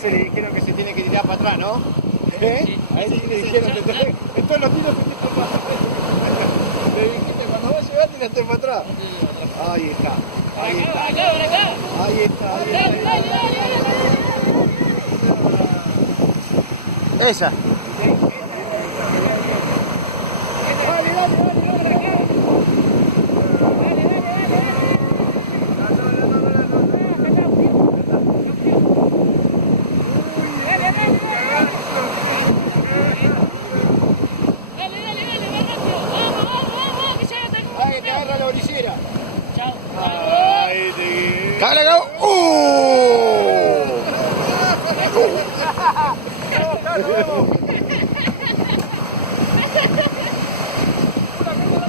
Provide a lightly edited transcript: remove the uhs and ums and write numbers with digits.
Se le dijeron que se tiene que tirar para atrás, ¿no? ¿Eh? Ahí sí le dijeron que en todos los tiros se tira para atrás. Le dijiste, cuando vos llegás, tiraste para atrás. Ahí está. Ahí está. Ahí está. Ahí está. Esa. Dale, dale, dale. Ahí te agarra la orillera. Chao. Ahí te... ¡Cállate! Vamos, Carlos, vamos.